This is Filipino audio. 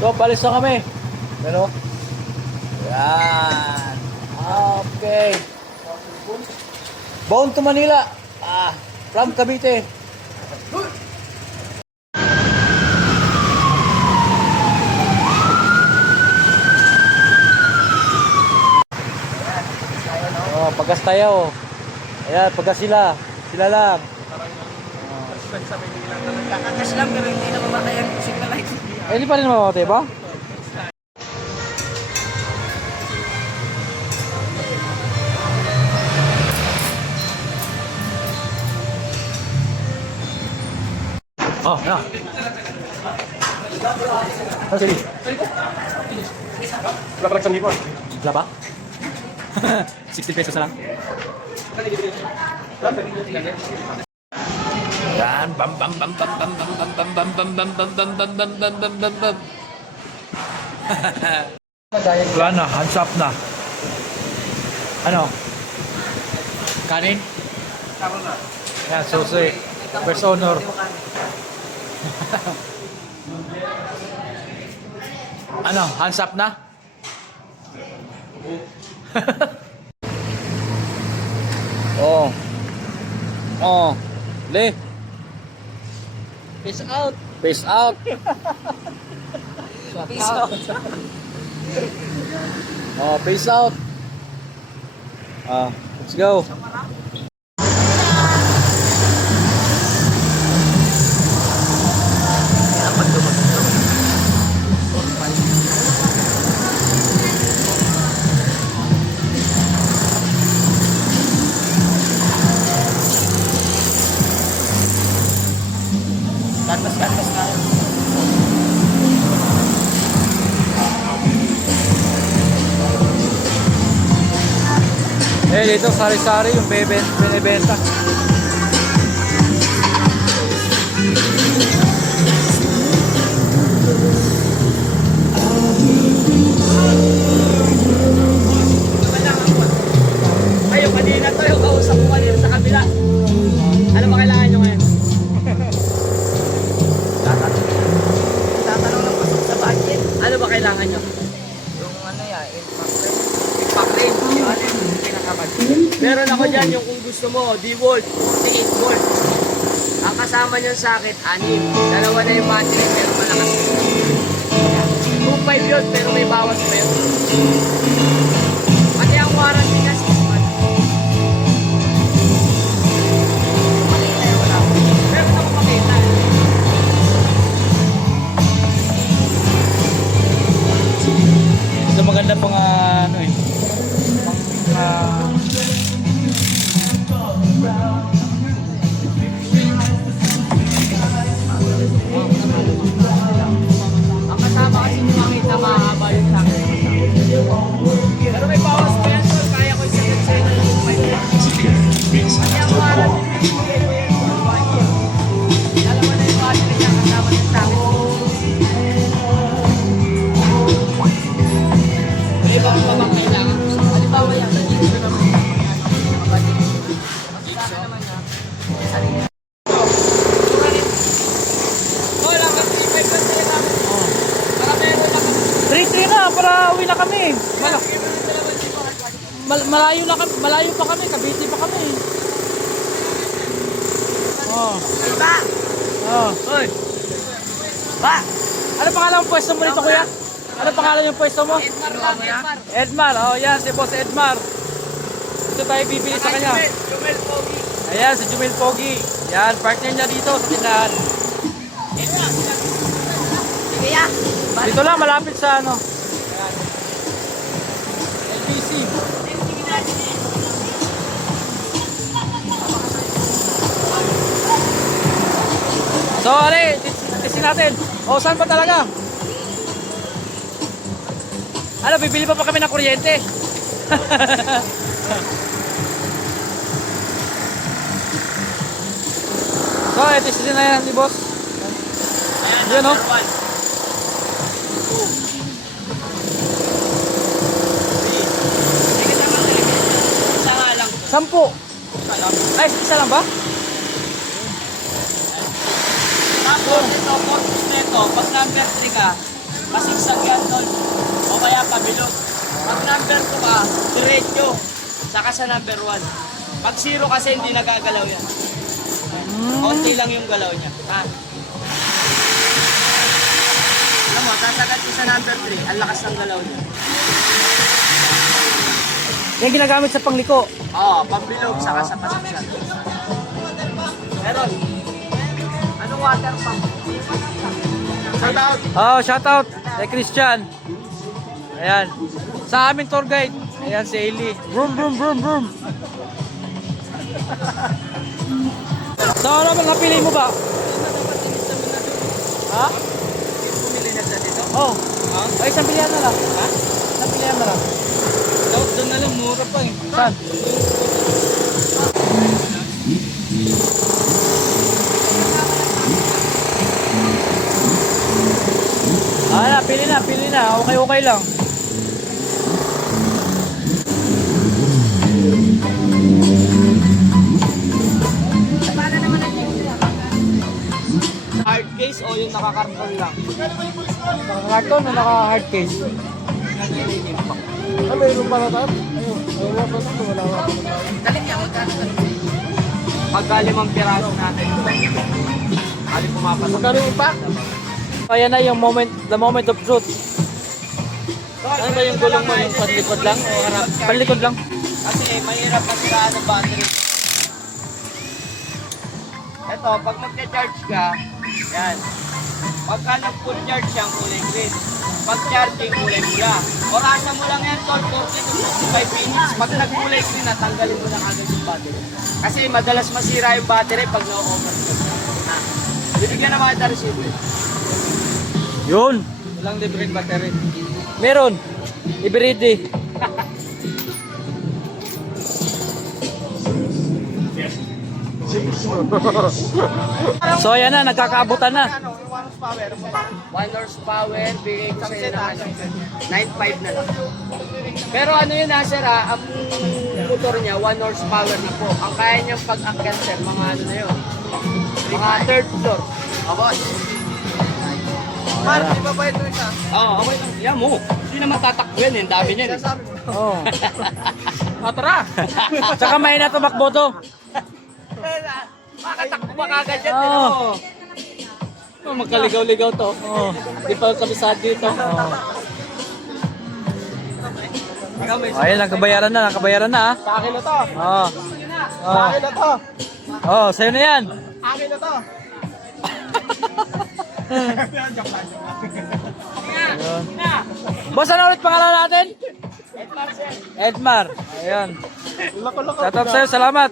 So, palis na kami. Ano? Yan. Okay. Bound to Manila. From Cavite. Oh, pagkas tayo. Ayan, pagkas sila. Sila lang. Kakakas lang pero hindi na mamatay ang signal light. Eh, hindi pa rin mamamatay ba? Oh, na. Ah, sige. Wala pa lang sa lipo. Wala ba? 60 pesos na lang. Yan, bam bam bam bam bam bam bam bam bam bam bam bam bam bam bam bam bam bam bam. Wala na, hands up na. Ano? Kanin? Karon na. Yan, susi. First honor. Ano, hands up na? Oh. Oh. Le. Peace out. Peace out. Peace out. Oh, peace out. Let's go. Kantas na. Eh, dito sari-sari yung binibenta. Kayo, kanina to yung kausap ko kanina sa kabila. Ano ba kailangan nyo ngayon? Tatanong ng pasok sa budget. Ano ba kailangan nyo? Yung ano yan, impact range. Yung ano yung pinaka-budget. Meron ako dyan yung kung gusto mo, D-Volt, 48 volt. Ang kasama nyo sa akin, 6. Dalawa na yung battery, pero malakas. 2.5 yun, pero may bawas pa yun. Pati ang warranty na 6 months. Makita yun, wala ko. Meron ako makita. Ito maganda pang ano eh. Ang kasama kasi nyo makita mahaba yung tank. Pero may bawas pa yan, sir. Kaya ko i-set sa inyo yung 5 years. Pati ang warranty na bigay ko yan for 1 year. Dalawa na yung battery niya kasama ng tank. May ibang pa bang kailangan ko sa halimbawa yan, nandito na naman yung mga battery. Ang sa akin naman niya, sarili. Wala kang 3.5 lang sa'yo namin. Para meron lang kami. 3-3 na para uwi na kami. Malayo pa kami, Cavite pa kami. Oh. Ba! Oh. Hoy! Ba! Ano pangalan ng pwesto mo nito, kuya? Ano pangalan yung pwesto mo? Edmar lang, Edmar. Edmar. Oh, yan si Boss Edmar. Ito tayo bibili sa kanya. Jumel Pogi. Ayan, si Jumel Pogi. Yan, partner niya dito sa tindahan. Sige ya! Dito lang, malapit sa ano. LBC. So, ali, tisin natin. O, saan pa talaga? Ano, bibili pa kami ng kuryente. So, tisin na yan ni boss. Yan, no? Isa nga lang. 10. Ay, isa lang ba? Tapos ito, focus nito, pag number 3 ka, Pasigsag yan, tol. O kaya pabilog. Pag number 2 ka, diretso. Saka sa number 1. Pag 0 kasi hindi nagagalaw yan. Konti lang yung galaw niya. Ha? Alam mo, sasagat ko sa number 3, ang lakas ng galaw niya. Yan ginagamit sa pangliko. Oo, pambilog, saka sa pasigsag. Meron. Anong water pump? Shout out! Oh, shout out kay Christian. Ayan. Sa amin tour guide. Ayan si Eli. Vroom, vroom, vroom, vroom. So, ano bang napili mo ba? Ha? Pumili na siya dito. Oh. Ay, isang pilihan na lang. Ha? Isang pilihan na lang. Doon na lang, mura pa eh. Saan? Ah, pili na, pili na. Okay, okay lang. Hard case o yung nakakarton lang? Naka-carton o naka-hard case? Ah, mayroon pa na tayo? Ayun, wala pa na. Wala pa na. Pagka 5 piraso natin. Ali pumapasok. Magkano yung pack? Ayan na yung moment, the moment of truth. Ano ba yung gulong mo? Yung panlikod lang o harap? Panlikod lang. Kasi mahirap masiraan ng battery. Ito, pag magcha-charge ka, yan. Pagka nag-full charge siyang kulay green. Pag charging, kulay pula. Orasan mo lang yan, tol, 40 to 55 minutes. Pag nag-kulay green, natanggalin mo lang agad yung battery. Kasi madalas masira yung battery pag na-overload. Bibigyan naman kita receiver. Yun. Walang libreng battery. Meron. Iberidi. So ayan na, nagkakaabutan na. 1 horsepower, bigay ko sa'yo ng 9.5 na lang. Pero ano yun ha, sir ha, ang motor niya, 1 horsepower na po. Ang kaya niyang pag-akyat, sir, mga ano na yun. Mga third floor. O, boss. Mark, di ba ba ito isa? Oo, okay lang. Yan mo. Hindi naman tatakbo yan, ang dami niyan. Eh. Oh. Tara. Tsaka may na tumakbo to. Makatakbo pa kagad yan. Oo. Oh, magkaligaw-ligaw to. Oh. Di pa kabisado dito. Oh. Ayun, nakabayaran na, nakabayaran na. Ah. Sa akin na to. Oh. Sa Oh. akin na to. Oh, sa'yo na yan. Akin na to. Ayun. Boss, ano ulit pangalan natin? Edmar. Ayun. Lako-lako. Shout out sa'yo, salamat.